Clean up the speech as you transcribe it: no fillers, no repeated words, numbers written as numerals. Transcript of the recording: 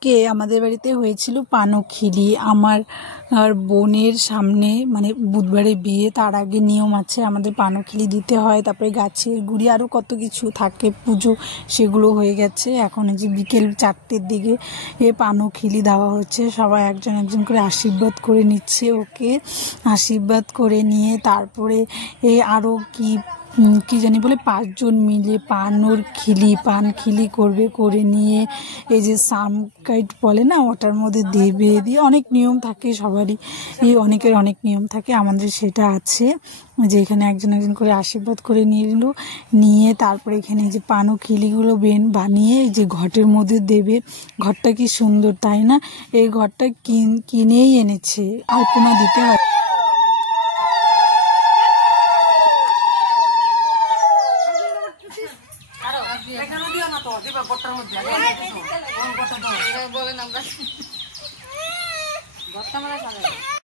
আজকে আমাদের বাড়িতে হয়েছিল পানখিলি। আমার বোনের সামনে মানে বুধবারে বিয়ে, তার আগে নিয়ম আছে আমাদের পানখিলি দিতে হয়, তারপরে গাছের গুড়ি আরও কত কিছু থাকে পুজো, সেগুলো হয়ে গেছে। এখন এই যে বিকেল 4টের দিকে পানখিলি দেওয়া হচ্ছে, সবাই একজন একজন করে আশীর্বাদ করে নিচ্ছে ওকে। আশীর্বাদ করে নিয়ে তারপরে আরও কি জানি বলে 5 জন মিলে পানখিলি করবে, করে নিয়ে এই যে সাম কাইট বলে না, ওটার মধ্যে দেবে, দিয়ে অনেক নিয়ম থাকে সবারই, অনেকের অনেক নিয়ম থাকে, আমাদের সেটা আছে যে এখানে একজন একজন করে আশীর্বাদ করে নিয়ে তারপরে এখানে যে পানখিলিগুলো বানিয়ে এই যে ঘটের মধ্যে দেবে। ঘরটা কি সুন্দর তাই না? এই ঘরটা কিনেই এনেছে, আলপনা দিতে হয়। বলেন আমরা